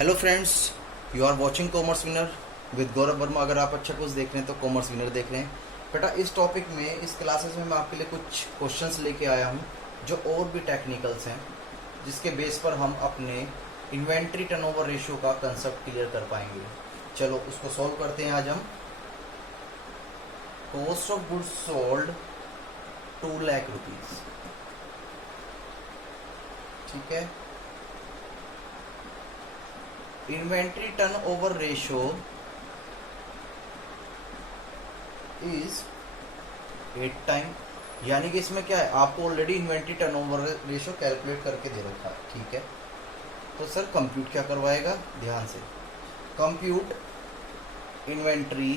Hello friends, you are watching commerce winner with Gaurav Varma. अगर आप अच्छा कुछ देख रहे हैं तो कॉमर्स विनर देख रहे हैं। बेटा, इस टॉपिक में, इस क्लासेस में मैं आपके लिए कुछ क्वेश्चंस लेके आया हूँ जो और भी टेक्निकल्स हैं, जिसके बेस पर हम अपने इन्वेंट्री टर्नओवर रेशियो का कंसेप्ट क्लियर कर पाएंगे। चलो उसको सॉल्व करते हैं। आज हम cost of goods sold 2 lakh rupees, ठीक है। Inventory turnover ratio is 8 time, यानी कि इसमें क्या है, आपको already inventory turnover ratio calculate करके दे रखा है, ठीक है। तो सर कंप्यूट क्या करवाएगा, ध्यान से। Compute inventory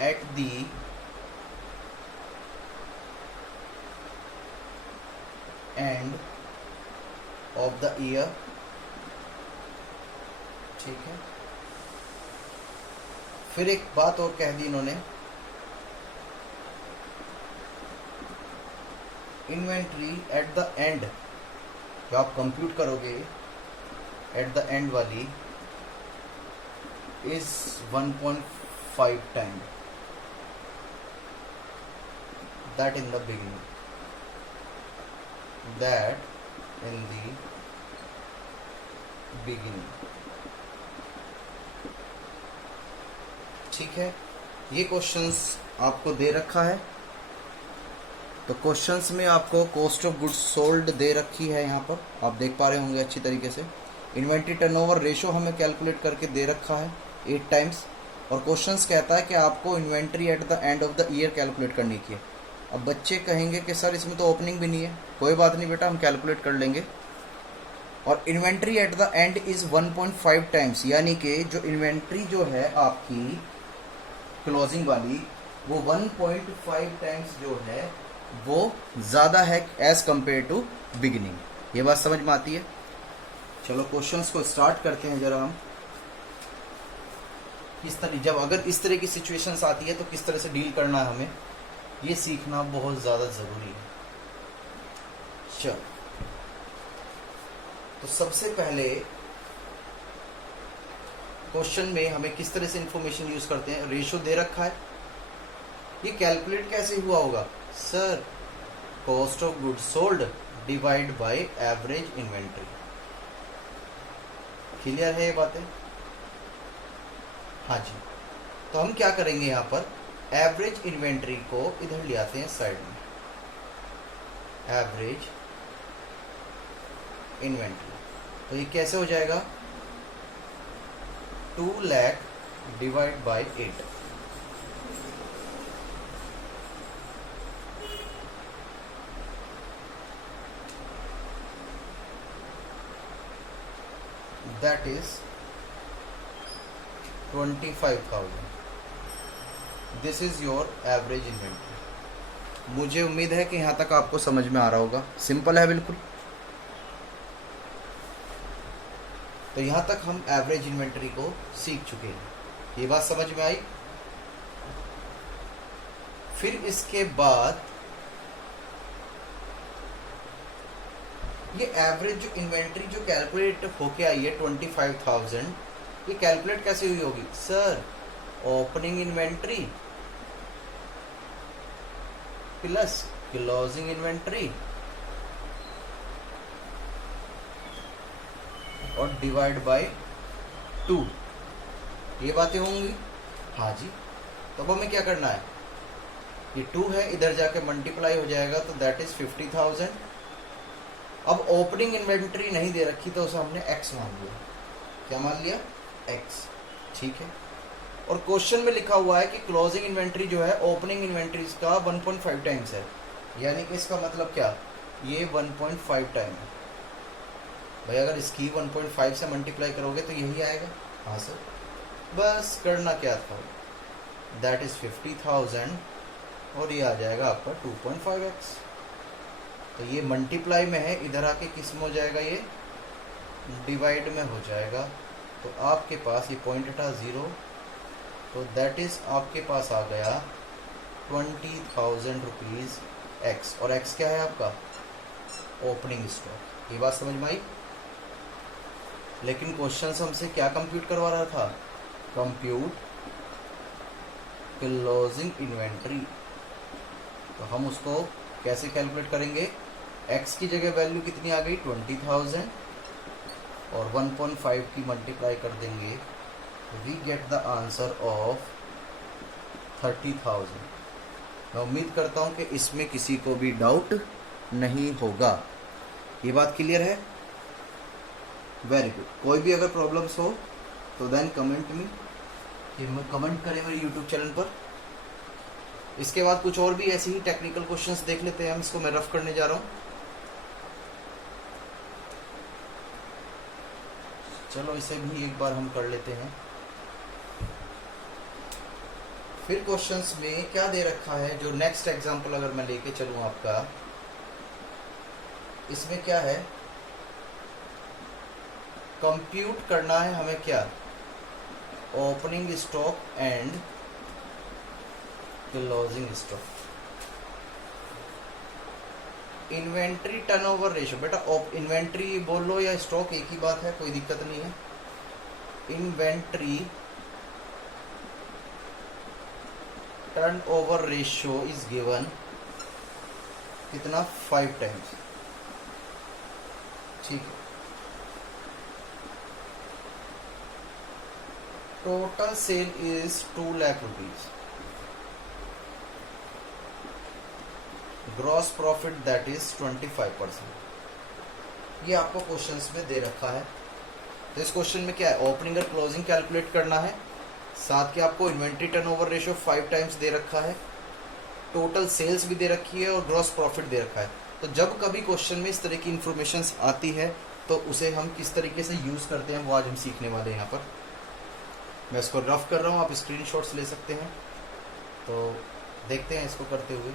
at the end of the year, ठीक है। फिर एक बात और कह दी इन्होंने, इन्वेंट्री एट द एंड, जो आप कंप्यूट करोगे एट द एंड वाली, is 1.5 time that in the beginning, that in the beginning, ठीक है। ये क्वेश्चंस आपको दे रखा है। तो क्वेश्चंस में आपको कॉस्ट ऑफ गुड्स सोल्ड दे रखी है, यहाँ पर आप देख पा रहे होंगे अच्छी तरीके से। इन्वेंट्री टर्नओवर रेशो हमें कैलकुलेट करके दे रखा है 8 टाइम्स, और क्वेश्चंस कहता है कि आपको inventory at the end of the year calculate करनी की है। अब बच्चे कहेंगे कि सर इसमें तो ओपनिंग भी नहीं है। कोई बात नहीं बेटा, हम कैलकुलेट कर लेंगे। और inventory at the end is 1.5 times, यानी कि जो इन्वेंट्री जो है आपकी क्लोजिंग वाली, वो 1.5 टाइम्स जो है वो ज़्यादा है एज कंपेयर टू बिगिनिंग। ये बात समझ में आती है। चलो क्वेश्चंस को स्टार्ट करते हैं जरा हम। किस तरह, जब अगर इस तरह की सिचुएशंस आती है तो किस तरह से डील करना है, हमें ये सीखना बहुत ज़्यादा ज़रूरी है। चलो, तो सबसे पहले क्वेश्चन में हमें किस तरह से इंफॉर्मेशन यूज करते हैं। रेशियो दे रखा है, ये कैलकुलेट कैसे हुआ होगा sir, cost of goods sold divide by average inventory. Clear है ये बातें? हाँ जी। तो हम क्या करेंगे, यहाँ पर एवरेज इन्वेंट्री को इधर ले आते हैं साइड में। एवरेज इन्वेंट्री, तो ये कैसे हो जाएगा, 2 lakh divide by 8, that is 25,000। This is your average inventory. मुझे उम्मीद है कि यहां तक आपको समझ में आ रहा होगा। सिंपल है बिल्कुल। तो यहां तक हम एवरेज इन्वेंट्री को सीख चुके हैं। ये बात समझ में आई। फिर इसके बाद ये एवरेज जो इन्वेंट्री जो कैलकुलेट होके आई है 25,000, ये कैलकुलेट कैसे हुई होगी sir, opening inventory plus closing inventory और डिवाइड बाय 2, ये बातें होंगी। हाँ जी। तो अब हमें क्या करना है, ये 2 है, इधर जाके मल्टीप्लाई हो जाएगा, तो दैट इज 50,000। अब ओपनिंग इन्वेंट्री नहीं दे रखी तो उसे हमने x मान लिया। क्या मान लिया, x, ठीक है। और क्वेश्चन में लिखा हुआ है कि क्लोजिंग इन्वेंट्री जो है ओपनिंग इन्वेंट्रीज का 1.5 टाइम्स है, यानी कि इसका मतलब क्या, ये 1.5 टाइम है। भाई अगर इसकी 1.5 से मल्टीप्लाई करोगे तो यही आएगा। हाँ सर, बस करना क्या था, दैट इज 50,000 और ये आ जाएगा आपका 2.5x। तो ये मल्टीप्लाई में है, इधर आके किस में हो जाएगा, ये डिवाइड में हो जाएगा। तो आपके पास ये पॉइंट था 0, तो दैट इज आपके पास आ गया 20,000 रुपीज़ एक्स, और एक्स क्या है आपका ओपनिंग स्टॉक। ये बात समझ में आई। लेकिन क्वेश्चन हमसे क्या कंप्यूट करवा रहा था, कंप्यूट क्लोजिंग इन्वेंट्री। तो हम उसको कैसे कैलकुलेट करेंगे, x की जगह वैल्यू कितनी आ गई 20,000 और 1.5 की मल्टीप्लाई कर देंगे, we get the answer of 30,000। मैं उम्मीद करता हूं कि इसमें किसी को भी डाउट नहीं होगा। ये बात क्लियर है? Very good. कोई भी अगर प्रॉब्लम्स हो तो देन कमेंट मी, कमेंट करें मेरे यूट्यूब चैनल पर। इसके बाद कुछ और भी ऐसे ही टेक्निकल क्वेश्चंस देख लेते हैं हम। इसको मैं रफ करने जा रहा हूं। चलो इसे भी एक बार हम कर लेते हैं। फिर क्वेश्चंस में क्या दे रखा है, जो नेक्स्ट एग्जांपल अगर मैं लेके चलूं आपका, इसमें क्या है, कंप्यूट करना है हमें क्या, opening stock and closing stock. Inventory turnover ratio, बेटा इन्वेंट्री बोल लो या स्टॉक एक ही बात है, कोई दिक्कत नहीं है। Inventory turnover ratio is given कितना, 5 टाइम्स। ठीक है। Total sale is 2 lakh rupees. Gross profit that is 25%। ये आपको क्वेश्चंस में दे रखा है। तो इस क्वेश्चन में क्या है, ओपनिंग और क्लोजिंग कैलकुलेट करना है, साथ के आपको inventory turnover ratio 5 times they रखा है, टोटल सेल्स भी दे रखी है और ग्रॉस प्रॉफिट दे रखा है। तो जब कभी क्वेश्चन में इस तरह की इंफॉर्मेशन आती है तो उसे हम किस तरीके से यूज करते हैं वो आज हम सीखने वाले हैं। यहाँ पर मैं इसको रफ कर रहा हूँ, आप स्क्रीनशॉट्स ले सकते हैं। तो देखते हैं इसको करते हुए।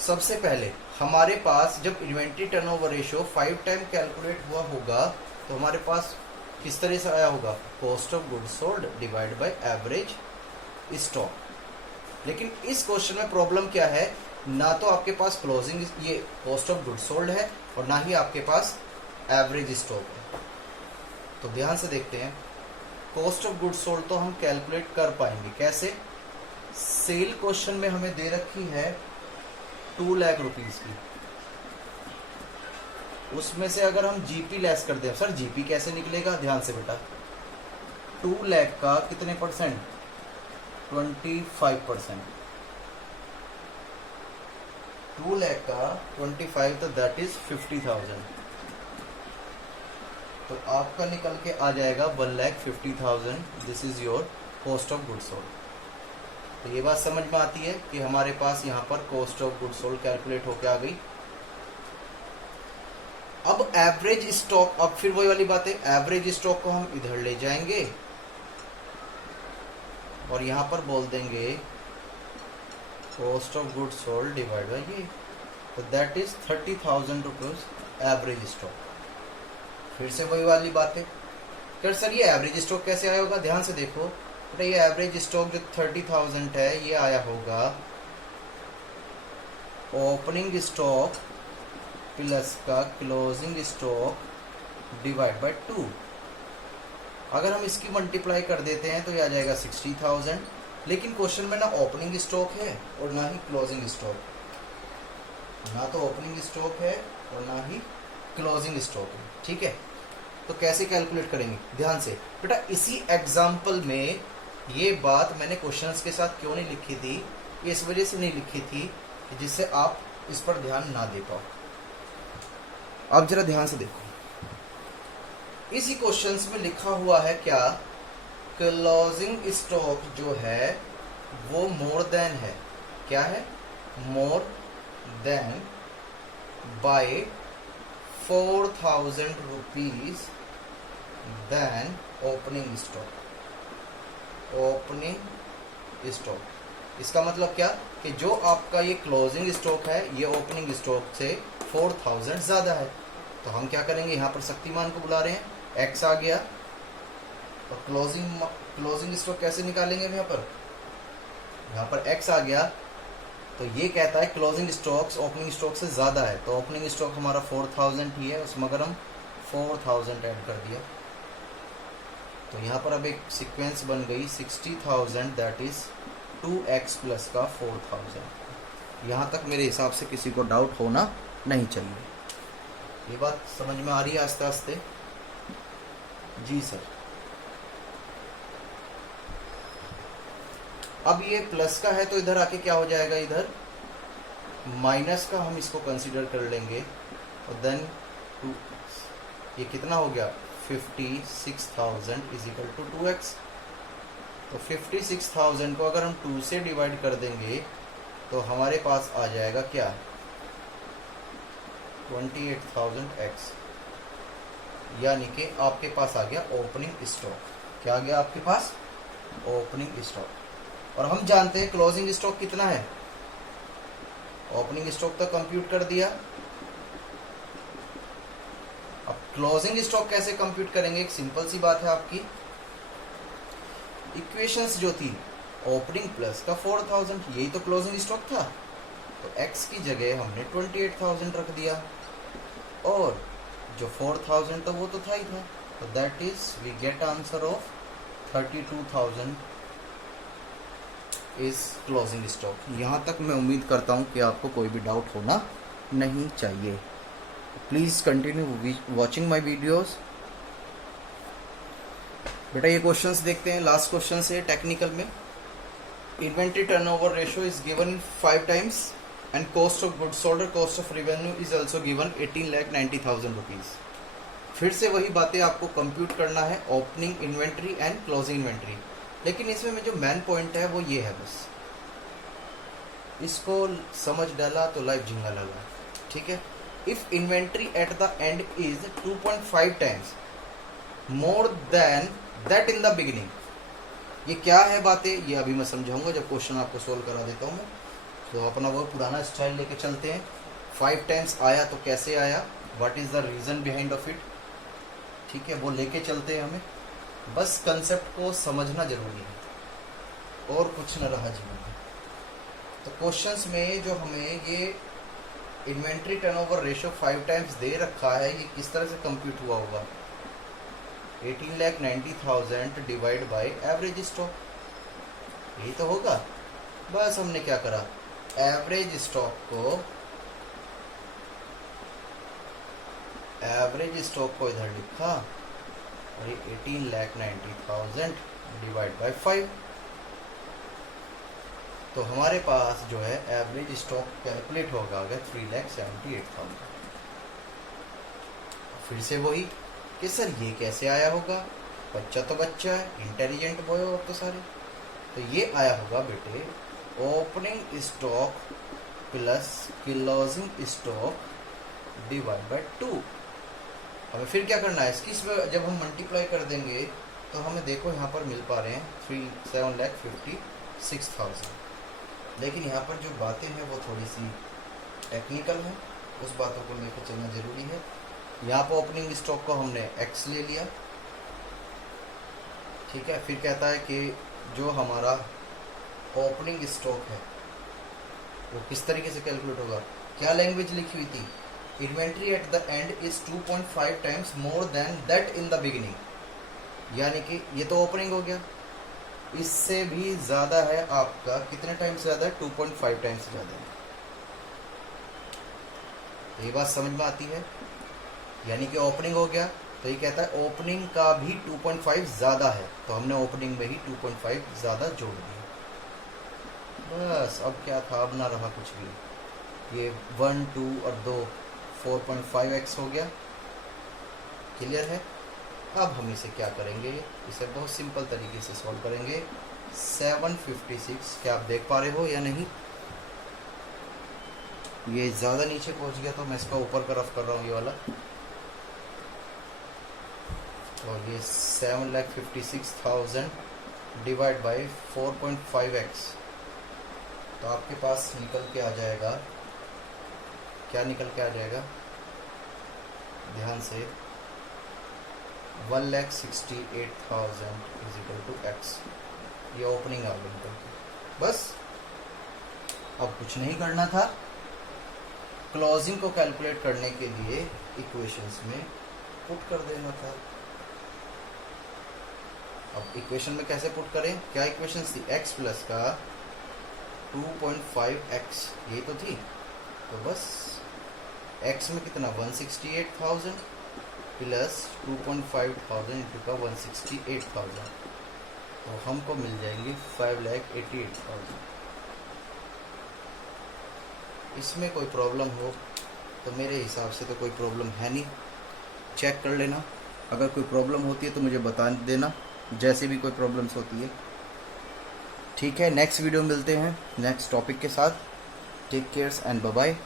सबसे पहले हमारे पास जब inventory turnover ratio 5 time calculate हुआ होगा तो हमारे पास किस तरह से आया होगा, cost of goods sold divide by average stock. लेकिन इस क्वेश्चन में प्रॉब्लम क्या है, ना तो आपके पास क्लोजिंग ये कॉस्ट ऑफ गुड्स सोल्ड है और ना ही आपके पास एवरेज स्टॉक है। तो ध्यान से देखते हैं। कॉस्ट ऑफ गुड्स सोल्ड तो हम कैलकुलेट कर पाएंगे कैसे, सेल क्वेश्चन में हमें दे रखी है 2 लाख रुपीज की, उसमें से अगर हम जीपी लेस कर दें, सर जीपी कैसे निकलेगा, ध्यान से बेटा, 2 लाख का कितने परसेंट, 25%। 2 लाख का 25 तो दैट इज 50,000। तो आपका निकल के आ जाएगा 1,50,000। This is your cost of goods sold. तो ये बात समझ में आती है कि हमारे पास यहाँ पर cost of goods sold calculate होके आ गई। अब एवरेज स्टॉक, अब फिर वही वाली बात है, एवरेज स्टॉक को हम इधर ले जाएंगे और यहां पर बोल देंगे cost of goods sold divide by ये, तो that is 30,000 rupees average stock. फिर से वही वाली बात है, फिर सर ये एवरेज स्टॉक कैसे आया होगा, ध्यान से देखो बेटा, ये एवरेज स्टॉक जो 30,000 है ये आया होगा ओपनिंग स्टॉक प्लस का क्लोजिंग स्टॉक डिवाइड बाय 2। अगर हम इसकी मल्टीप्लाई कर देते हैं तो ये आ जाएगा 60,000। लेकिन क्वेश्चन में ना ओपनिंग स्टॉक है और ना ही क्लोजिंग स्टॉक, ना तो ओपनिंग स्टॉक है और ना ही क्लोजिंग स्टॉक है। ठीक है, तो कैसे कैलकुलेट करेंगे, ध्यान से बेटा। इसी एग्जाम्पल में ये बात मैंने क्वेश्चंस के साथ क्यों नहीं लिखी थी, ये इस वजह से नहीं लिखी थी कि जिससे आप इस पर ध्यान ना दे पाओ। अब जरा ध्यान से देखो, इसी क्वेश्चंस में लिखा हुआ है क्या, क्लोजिंग स्टॉक जो है वो मोर देन है, क्या है, more than by 4,000 rupees then opening stock. Opening stock इसका मतलब क्या कि जो आपका ये क्लोजिंग स्टॉक है ये ओपनिंग स्टॉक से 4,000 ज़्यादा है। तो हम क्या करेंगे, यहाँ पर शक्तिमान को बुला रहे हैं, एक्स आ गया, और क्लोजिंग स्टॉक कैसे निकालेंगे, यहाँ पर एक्स आ गया तो ये कहता है क्लोजिंग स्टॉक्स ओपनिंग स्टॉक से ज़्यादा है, तो ओपनिंग स्टॉक हमारा 4000 ही है, उसमें अगर हम 4000 ऐड कर दिया तो यहाँ पर अब एक सीक्वेंस बन गई 60,000 दैट इज़ 2x प्लस का 4000। यहाँ तक मेरे हिसाब से किसी को डाउट होना नहीं चाहिए। ये बात समझ में आ रही है आस्ते आस्ते? जी सर। अब ये प्लस का है तो इधर आके क्या हो जाएगा, इधर माइनस का हम इसको कंसीडर कर लेंगे और देन 2, ये कितना हो गया 56,000 इज इक्वल टू 2x। तो 56,000 को अगर हम 2 से डिवाइड कर देंगे तो हमारे पास आ जाएगा क्या 28,000x, यानी कि आपके पास आ गया ओपनिंग स्टॉक। क्या आ गया आपके पास? Opening stock. और हम जानते हैं क्लोजिंग स्टॉक कितना है, ओपनिंग स्टॉक तो कंप्यूट कर दिया। अब क्लोजिंग स्टॉक कैसे कंप्यूट करेंगे, एक सिंपल सी बात है आपकी, इक्वेशंस जो थी ओपनिंग प्लस का 4000 यही तो क्लोजिंग स्टॉक था, तो x की जगह हमने 28,000 रख दिया और जो 4000 था वो तो था ही था, तो that is we get answer of 32,000 is closing stock. यहाँ तक मैं उम्मीद करता हूँ कि आपको कोई भी डाउट होना नहीं चाहिए। Please continue watching my videos. बेटा ये क्वेश्चंस देखते हैं, लास्ट क्वेश्चन से टेक्निकल में। Inventory turnover ratio is given 5 times and cost of goods sold, cost of revenue is also given 18,90,000 rupees. फिर से वही बातें आपको कंप्यूट करना है, opening inventory and closing inventory. लेकिन इसमें जो मेन पॉइंट है वो ये है, बस इसको समझ डाला तो लाइफ झिंगा लगा। ठीक है, if inventory at the end is 2.5 times more than that in the beginning, ये क्या है बातें, ये अभी मैं समझाऊंगा जब क्वेश्चन आपको सोल्व करा देता हूँ मैं। तो अपना वो पुराना स्टाइल लेके चलते हैं। 5 टाइम्स आया तो कैसे आया, what is the reason behind of it, ठीक है, वो लेके चलते हैं हमें। बस कंसेप्ट को समझना जरूरी है और कुछ न रहा जीवन में। तो क्वेश्चंस में जो हमें ये inventory turnover ratio 5 times they रखा है, ये किस तरह से कंप्यूट हुआ होगा, 18,90,000 डिवाइड बाय एवरेज स्टॉक, यही तो होगा। बस हमने क्या करा, एवरेज स्टॉक को इधर लिखा और ये 18,90,000 डिवाइड बाय 5, तो हमारे पास जो है एवरेज स्टॉक कैलकुलेट होगा अगर 3,78,000। फिर से वही कि सर ये कैसे आया होगा, बच्चा तो बच्चा है, इंटेलिजेंट बॉय हो तो सारे, तो ये आया होगा बेटे opening stock plus closing stock divide by 2। हमें फिर क्या करना है, इसकी जब हम मल्टीप्लाई कर देंगे तो हमें देखो यहाँ पर मिल पा रहे हैं 7,56,000। लेकिन यहाँ पर जो बातें हैं वो थोड़ी सी टेक्निकल हैं, उस बातों को लेकर चलना जरूरी है। यहाँ पर ओपनिंग स्टॉक को हमने x ले लिया, ठीक है। फिर कहता है कि जो हमारा ओपनिंग स्टॉक है वो किस तरीके से कैलकुलेट होगा, क्या लैंग्वेज लिखी हुई थी, inventory at the end is 2.5 times more than that in the beginning, यानी कि ये तो ओपनिंग हो गया, इससे भी ज़्यादा है आपका, कितने टाइम्स ज़्यादा है, 2.5 टाइम्स ज़्यादा है। ये बात समझ में आती है, यानी कि ओपनिंग हो गया तो ये कहता है ओपनिंग का भी 2.5 ज़्यादा है, तो हमने ओपनिंग में ही 2.5 ज़्यादा जोड़ दिया। बस अब क्या था, अब ना रहा कुछ भी, ये 1, 2 और 2 4.5x हो गया, क्लियर है। अब हम इसे क्या करेंगे, इसे बहुत सिंपल तरीके से सॉल्व करेंगे। 756, क्या आप देख पा रहे हो या नहीं, ये ज़्यादा नीचे पहुंच गया तो मैं इसका ऊपर का रफ कर रहा हूँ ये वाला, और ये 7,56,000 डिवाइड बाई 4.5x, तो आपके पास निकल के आ जाएगा, क्या निकल के आ जाएगा, ध्यान से, 1,68,000 इज इक्वल टू x, ये ओपनिंग आ गई निकल के। बस अब कुछ नहीं करना था, क्लोजिंग को कैलकुलेट करने के लिए इक्वेशंस में पुट कर देना था। अब इक्वेशन में कैसे पुट करें, क्या इक्वेशंस थी, x प्लस का 2.5x ये तो थी, तो बस x में कितना 168,000 प्लस 2.5,000 इंटू का 168,000, तो हमको मिल जाएंगे 5,88,000। इसमें कोई प्रॉब्लम हो तो मेरे हिसाब से तो कोई प्रॉब्लम है नहीं, चेक कर लेना। अगर कोई प्रॉब्लम होती है तो मुझे बता देना, जैसे भी कोई प्रॉब्लम्स होती है। ठीक है, नेक्स्ट वीडियो मिलते हैं नेक्स्ट टॉपिक के साथ। Take cares and bye bye.